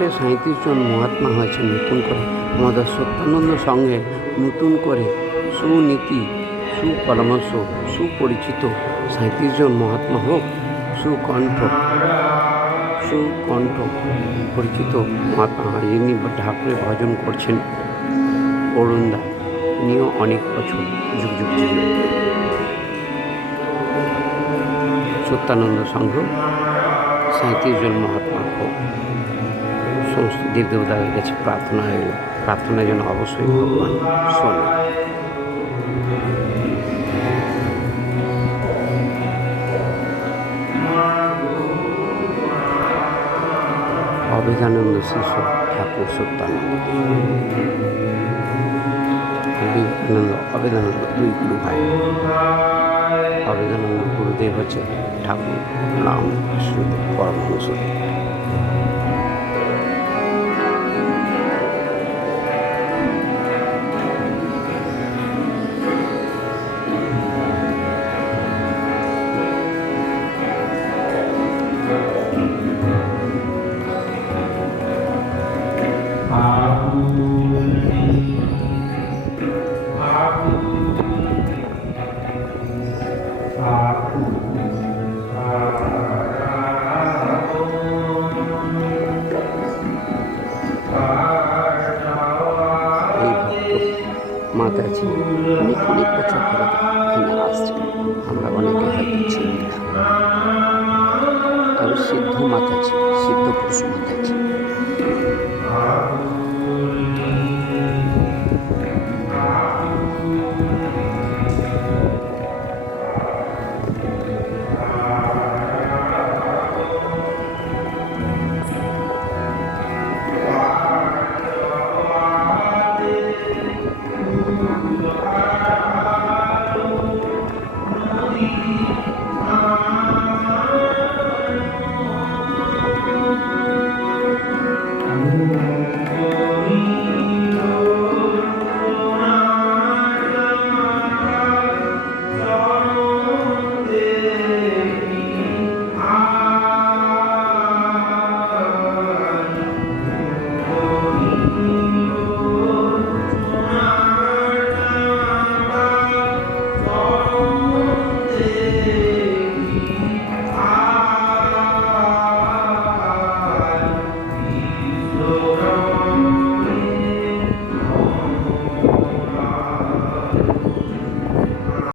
মঠে ৩৭ জন মহাত্মা হয়েছেন নতুন করে। আমাদের সত্যানন্দ সঙ্গে নতুন করে সুনীতি, সুপরামর্শ, সুপরিচিত ৩৭ জন মহাত্মা হোক, সুকণ্ঠ পরিচিত মহাত্মা হয়। যিনি ঠাকুরের ভজন করছেন অরুণদা, ইনিও অনেক বছর যুগ যুগ সত্যানন্দ সংঘ ৩৭ জন মহাত্মা হোক। সমস্ত দেবদেবতাদের কাছে প্রার্থনা যেন অবশ্যই ভগবান শোনে। অভেদানন্দ শিষ্য ঠাকুর সত্যানন্দ, অভেদানন্দ দুই গুরু ভাই। অভেদানন্দ গুরুদেব হচ্ছে ঠাকুর রামকৃষ্ণদেব পরমহংসদেব। মাতাজি অনেক বছর ধরে এখানে আসছেন, আমরা অনেকে হয়তো চিনি না। তবে সিদ্ধ মাতাজি, সিদ্ধ পুরুষ মাতাজি।